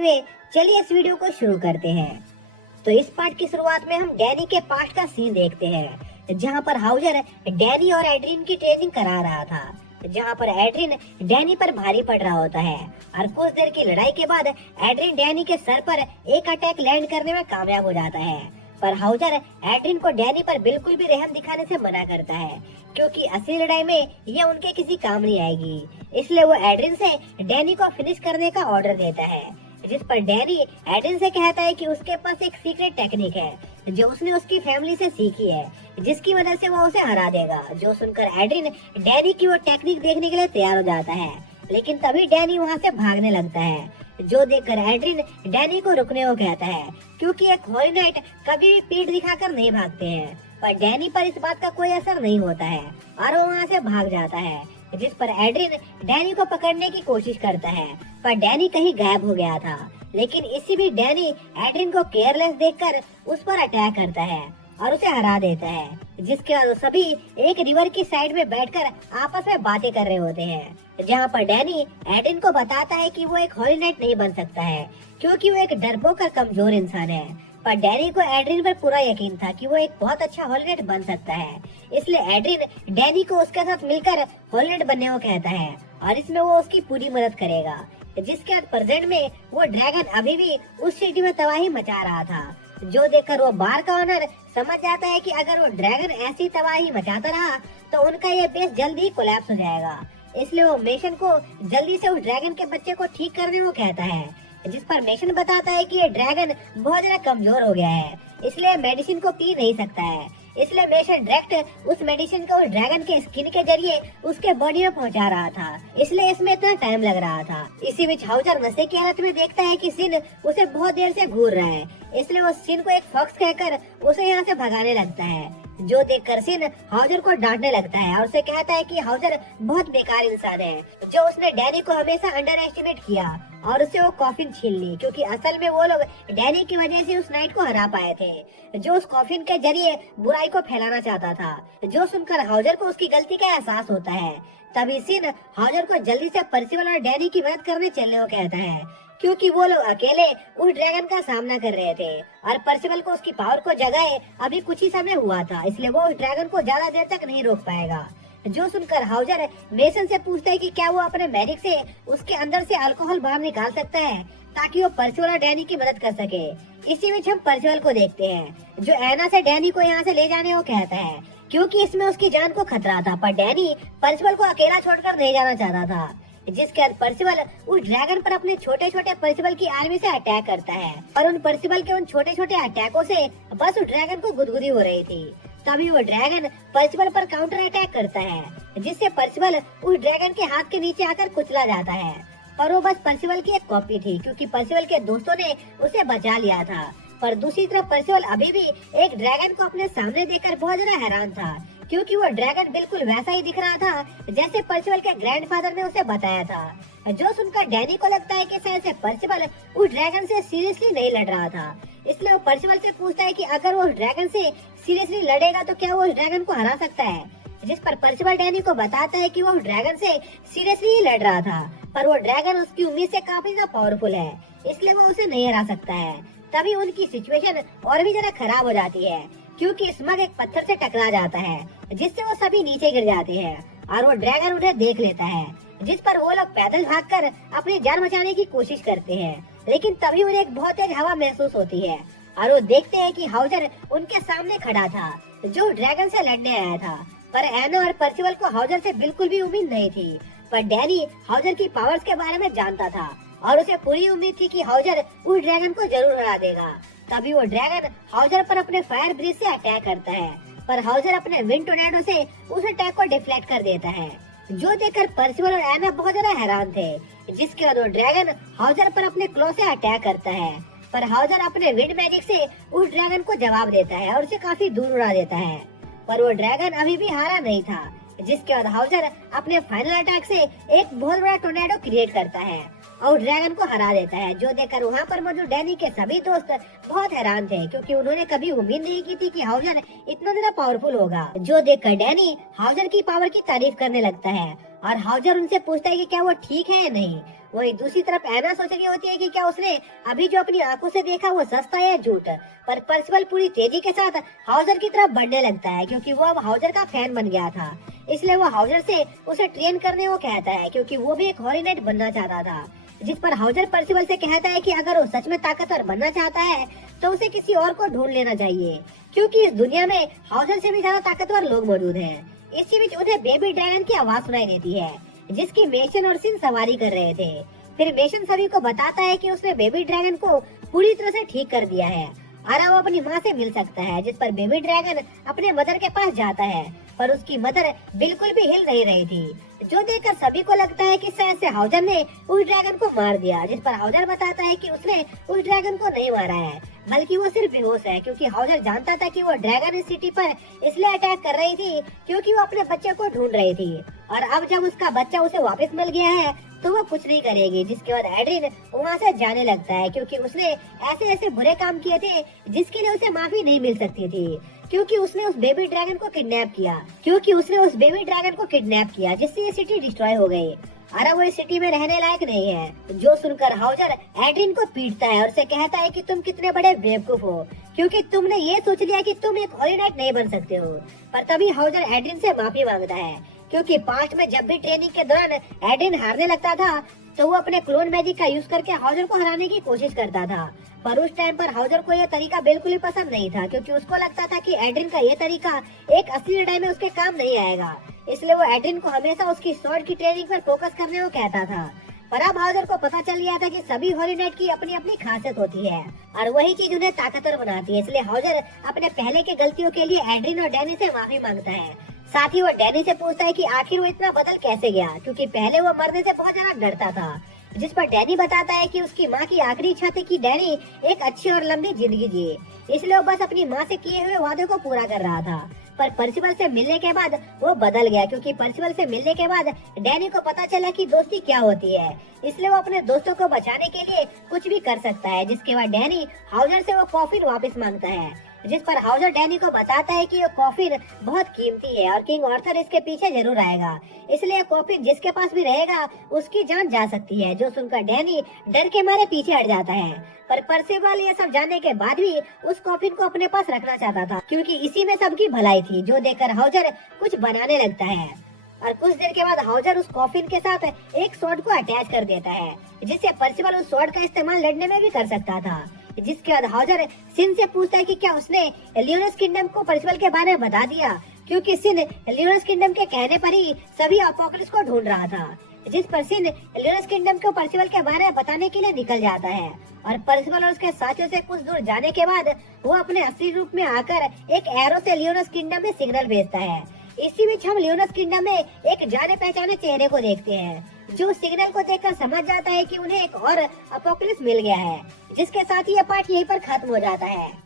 वे चलिए इस वीडियो को शुरू करते हैं। तो इस पार्ट की शुरुआत में हम डैनी के पास्ट का सीन देखते हैं, जहां पर हाउजर डैनी और एड्रिन की ट्रेनिंग करा रहा था, जहां पर एड्रिन डैनी पर भारी पड़ रहा होता है और कुछ देर की लड़ाई के बाद एड्रिन डैनी के सर पर एक अटैक लैंड करने में कामयाब हो जाता है। पर हाउजर एड्रिन को डैनी पर बिल्कुल भी रहम दिखाने से मना करता है, क्योंकि असली लड़ाई में यह उनके किसी काम नहीं आएगी। इसलिए वो एड्रिन से डैनी को फिनिश करने का ऑर्डर देता है, जिस पर डैनी एड्रिन से कहता है कि उसके पास एक सीक्रेट टेक्निक है जो उसने उसकी फैमिली से सीखी है, जिसकी मदद से वो उसे हरा देगा। जो सुनकर एड्रिन डैनी की वो टेक्निक देखने के लिए तैयार हो जाता है, लेकिन तभी डैनी वहाँ से भागने लगता है, जो देखकर एड्रिन डैनी को रुकने को कहता है, क्योंकि एक होली नाइट कभी भी पीठ दिखाकर नहीं भागते हैं। पर डैनी पर इस बात का कोई असर नहीं होता है और वो वहाँ से भाग जाता है, जिस पर एड्रिन डैनी को पकड़ने की कोशिश करता है, पर डैनी कहीं गायब हो गया था। लेकिन इसी बीच डैनी एड्रिन को केयरलेस देखकर उस पर अटैक करता है और उसे हरा देता है, जिसके बाद वो सभी एक रिवर की साइड में बैठकर आपस में बातें कर रहे होते हैं, जहाँ पर डैनी एड्रिन को बताता है कि वो एक होली नाइट नहीं बन सकता है, क्योंकि वो एक डरपोक और कमजोर इंसान है। पर डैनी को एड्रिन पर पूरा यकीन था कि वो एक बहुत अच्छा होली नाइट बन सकता है, इसलिए एड्रिन डैनी को उसके साथ मिलकर होली नाइट बनने को कहता है और इसमें वो उसकी पूरी मदद करेगा। जिसके बाद प्रेजेंट में वो ड्रैगन अभी भी उस सिटी में तबाही मचा रहा था, जो देखकर वो बार का ओनर समझ जाता है कि अगर वो ड्रैगन ऐसी तबाही मचाता रहा तो उनका ये बेस जल्दी ही कोलैप्स हो जाएगा। इसलिए वो मेशन को जल्दी से उस ड्रैगन के बच्चे को ठीक करने को कहता है, जिस पर मेशन बताता है कि ये ड्रैगन बहुत ज्यादा कमजोर हो गया है, इसलिए मेडिसिन को पी नहीं सकता है। इसलिए मेशन डायरेक्ट उस मेडिसिन को ड्रैगन के स्किन के जरिए उसके बॉडी में पहुंचा रहा था, इसलिए इसमें इतना टाइम लग रहा था। इसी बीच हाउजर नशे की हालत में देखता है कि सिन उसे बहुत देर से घूर रहा है, इसलिए वो सिन को एक फॉक्स कहकर उसे यहाँ से भगाने लगता है, जो देखकर सिन हाउजर को डांटने लगता है और उसे कहता है कि हाउजर बहुत बेकार इंसान है, जो उसने डैनी को हमेशा अंडर एस्टिमेट किया और उससे वो कॉफिन छीन ली, क्योंकि असल में वो लोग डैनी की वजह से उस नाइट को हरा पाए थे, जो उस कॉफिन के जरिए बुराई को फैलाना चाहता था। जो सुनकर हाउजर को उसकी गलती का एहसास होता है, तभी सिन हाउजर को जल्दी से पर्सिवल और डैनी की मदद करने चलने को कहता है, क्योंकि वो लोग अकेले उस ड्रैगन का सामना कर रहे थे और पर्सिवल को उसकी पावर को जगाए अभी कुछ ही समय हुआ था, इसलिए वो उस ड्रैगन को ज्यादा देर तक नहीं रोक पाएगा। जो सुनकर हाउजर मेसन से पूछता है कि क्या वो अपने मैजिक से उसके अंदर से अल्कोहल बाहर निकाल सकता है, ताकि वो पर्सिवल और डैनी की मदद कर सके। इसी बीच हम पर्सिवल को देखते हैं, जो एना से डैनी को यहाँ से ले जाने को कहता है, क्योंकि इसमें उसकी जान को खतरा था। पर डैनी पर्सिवल को अकेला छोड़कर नहीं जाना चाहता था, जिसके बाद पर्सिवल उस ड्रैगन पर अपने छोटे छोटे पर्सिवल की आर्मी से अटैक करता है और उन पर्सिवल के उन छोटे छोटे अटैकों से बस उस ड्रैगन को गुदगुदी हो रही थी। तभी वो ड्रैगन पर्सिवल पर काउंटर अटैक करता है, जिससे पर्सिवल उस ड्रैगन के हाथ के नीचे आकर कुचला जाता है। पर वो बस पर्सिवल की एक कॉपी थी, क्योंकि पर्सिवल के दोस्तों ने उसे बचा लिया था। पर दूसरी तरफ पर्सिवल अभी भी एक ड्रैगन को अपने सामने देखकर बहुत ज्यादा हैरान था, क्योंकि वो ड्रैगन बिल्कुल वैसा ही दिख रहा था जैसे पर्सिवल के ग्रैंडफादर ने उसे बताया था। जो सुनकर डैनी को लगता है कि शायद से पर्सिवल उस ड्रैगन से सीरियसली नहीं लड़ रहा था, इसलिए वो पर्सिवल से पूछता है कि अगर वो उस ड्रैगन से सीरियसली लड़ेगा तो क्या वो उस ड्रैगन को हरा सकता है, जिस पर पर्सिवल डैनी को बताता है कि वो उस ड्रैगन से सीरियसली ही लड़ रहा था, पर वो ड्रैगन उसकी उम्मीद से काफी ज्यादा पावरफुल है, इसलिए वो उसे नहीं हरा सकता है। तभी उनकी सिचुएशन और भी ज्यादा खराब हो जाती है, क्योंकि स्मग एक पत्थर से टकरा जाता है, जिससे वो सभी नीचे गिर जाते हैं और वो ड्रैगन उन्हें देख लेता है, जिस पर वो लोग पैदल भागकर अपनी जान बचाने की कोशिश करते हैं। लेकिन तभी उन्हें एक बहुत तेज हवा महसूस होती है और वो देखते हैं कि हाउजर उनके सामने खड़ा था, जो ड्रैगन से लड़ने आया था। पर एना और पर्सिवल को हाउजर से बिल्कुल भी उम्मीद नहीं थी, पर डैनी हाउजर की पावर्स के बारे में जानता था और उसे पूरी उम्मीद थी कि हाउजर उस ड्रैगन को जरूर हरा देगा। तभी वो ड्रैगन हाउजर पर अपने फायर ब्रिज से अटैक करता है, पर हाउजर अपने विंड टोर्नेडो से उस अटैक को डिफ्लेक्ट कर देता है, जो देखकर पर्सिवल और एना बहुत ज्यादा हैरान थे। जिसके बाद वो ड्रैगन हाउजर पर अपने क्लो से अटैक करता है, पर हाउजर अपने विंड मैजिक से उस ड्रैगन को जवाब देता है और उसे काफी दूर उड़ा देता है। पर वो ड्रैगन अभी भी हारा नहीं था, जिसके बाद हाउजर अपने फाइनल अटैक से एक बहुत बड़ा टोर्नेडो क्रिएट करता है और ड्रैगन को हरा देता है, जो देखकर वहाँ पर मौजूद डैनी के सभी दोस्त बहुत हैरान थे, क्योंकि उन्होंने कभी उम्मीद नहीं की थी कि हाउजर इतना ज्यादा पावरफुल होगा। जो देखकर डैनी हाउजर की पावर की तारीफ करने लगता है और हाउजर उनसे पूछता है कि क्या वो ठीक है या नहीं। वही दूसरी तरफ एना सोच रही होती है कि क्या उसने अभी जो अपनी आंखों से देखा वो सच था या झूठ। पर पर्सिवल पूरी तेजी के साथ हाउजर की तरफ बढ़ने लगता है क्योंकि वो अब हाउजर का फैन बन गया था। इसलिए वो हाउजर से उसे ट्रेन करने को कहता है क्योंकि वो भी एक हॉरी नाइट बनना चाहता था। जिस पर हाउजर पर्सिवल से कहता है कि अगर वो सच में ताकतवर बनना चाहता है तो उसे किसी और को ढूंढ लेना चाहिए क्योंकि इस दुनिया में हाउजर से भी ज्यादा ताकतवर लोग मौजूद हैं। इसी बीच उन्हें बेबी ड्रैगन की आवाज सुनाई देती है जिसकी मेशन और सिन सवारी कर रहे थे। फिर मेशन सभी को बताता है कि उसने बेबी ड्रैगन को पूरी तरह से ठीक कर दिया है और अब वो अपनी माँ से मिल सकता है। जिस पर बेबी ड्रैगन अपने मदर के पास जाता है पर उसकी मदर बिल्कुल भी हिल नहीं रही थी, जो देखकर सभी को लगता है कि शायद से हाउजर ने उस ड्रैगन को मार दिया। जिस पर हाउजर बताता है कि उसने उस ड्रैगन को नहीं मारा है बल्कि वो सिर्फ बेहोश है क्योंकि हाउजर जानता था कि वो ड्रैगन इस सिटी पर इसलिए अटैक कर रही थी क्योंकि वो अपने बच्चे को ढूंढ रही थी और अब जब उसका बच्चा उसे वापस मिल गया है तो वो कुछ नहीं करेगी। जिसके बाद एड्रिन वहाँ से जाने लगता है क्योंकि उसने ऐसे ऐसे बुरे काम किए थे जिसके लिए उसे माफी नहीं मिल सकती थी क्योंकि उसने उस बेबी ड्रैगन को किडनैप किया जिससे ये सिटी डिस्ट्रॉय हो गई और अब वो इस सिटी में रहने लायक नहीं है। जो सुनकर हाउजर एड्रिन को पीटता है और उसे कहता है कि तुम कितने बड़े बेवकूफ हो क्योंकि तुमने ये सोच लिया कि तुम एक हॉरी नाइट नहीं बन सकते हो। पर तभी हाउजर एड्रिन से माफी मांगता है क्योंकि पास्ट में जब भी ट्रेनिंग के दौरान एड्रिन हारने लगता था तो वो अपने क्लोन मैजिक का यूज करके हाउजर को हराने की कोशिश करता था। पर उस टाइम पर हाउजर को यह तरीका बिल्कुल ही पसंद नहीं था क्योंकि उसको लगता था कि एड्रिन का ये तरीका एक असली लड़ाई में उसके काम नहीं आएगा। इसलिए वो एड्रिन को हमेशा उसकी स्वॉर्ड की ट्रेनिंग पर फोकस करने को कहता था। पर अब हाउजर को पता चल गया था कि सभी हॉरी नाइट की अपनी अपनी खासियत होती है और वही चीज उन्हें ताकतवर बनाती है। इसलिए हाउजर अपने पहले के गलतियों के लिए एड्रिन और डैनी से माफी मांगता है। साथ ही वो डैनी से पूछता है कि आखिर वो इतना बदल कैसे गया क्योंकि पहले वो मरने से बहुत ज्यादा डरता था। जिस पर डैनी बताता है कि उसकी माँ की आखिरी इच्छा थी कि डैनी एक अच्छी और लंबी जिंदगी जिए, इसलिए वो बस अपनी माँ से किए हुए वादे को पूरा कर रहा था। पर पर्सिवल से मिलने के बाद वो बदल गया क्योंकि पर्सिवल से मिलने के बाद डैनी को पता चला कि दोस्ती क्या होती है, इसलिए वो अपने दोस्तों को बचाने के लिए कुछ भी कर सकता है। जिसके बाद डैनी हाउजर से वो कॉफिन वापस मांगता है जिस पर हाउजर डैनी को बताता है कि ये कॉफिन बहुत कीमती है और किंग आर्थर इसके पीछे जरूर आएगा, इसलिए कॉफिन जिसके पास भी रहेगा उसकी जान जा सकती है। जो सुनकर डैनी डर के मारे पीछे हट जाता है पर पर्सिवल ये सब जानने के बाद भी उस कॉफिन को अपने पास रखना चाहता था क्योंकि इसी में सबकी भलाई थी। जो देखकर हाउजर कुछ बनाने लगता है और कुछ देर के बाद हाउजर उस कॉफिन के साथ एक स्वॉर्ड को अटैच कर देता है जिससे पर्सिवल उस स्वॉर्ड का इस्तेमाल लड़ने में भी कर सकता था। जिसके बाद हाउजर सिन से पूछता है कि क्या उसने लियोनस किंगडम को पर्सिवल के बारे में बता दिया क्योंकि सिन लियोनस किंगडम के कहने पर ही सभी अपोकलिप्स को ढूंढ रहा था। जिस पर सिन लियोनस किंगडम को पर्सिवल के बारे में बताने के लिए निकल जाता है और पर्सिवल और उसके साथियों से कुछ दूर जाने के बाद वो अपने असली रूप में आकर एक एरो से लियोनस किंगडम में सिग्नल भेजता है। इसी बीच हम लियोनस किंगडम में एक जाने पहचाने चेहरे को देखते हैं जो सिग्नल को देखकर समझ जाता है कि उन्हें एक और अपोकलिप्स मिल गया है। जिसके साथ ही यह पार्ट यहीं पर खत्म हो जाता है।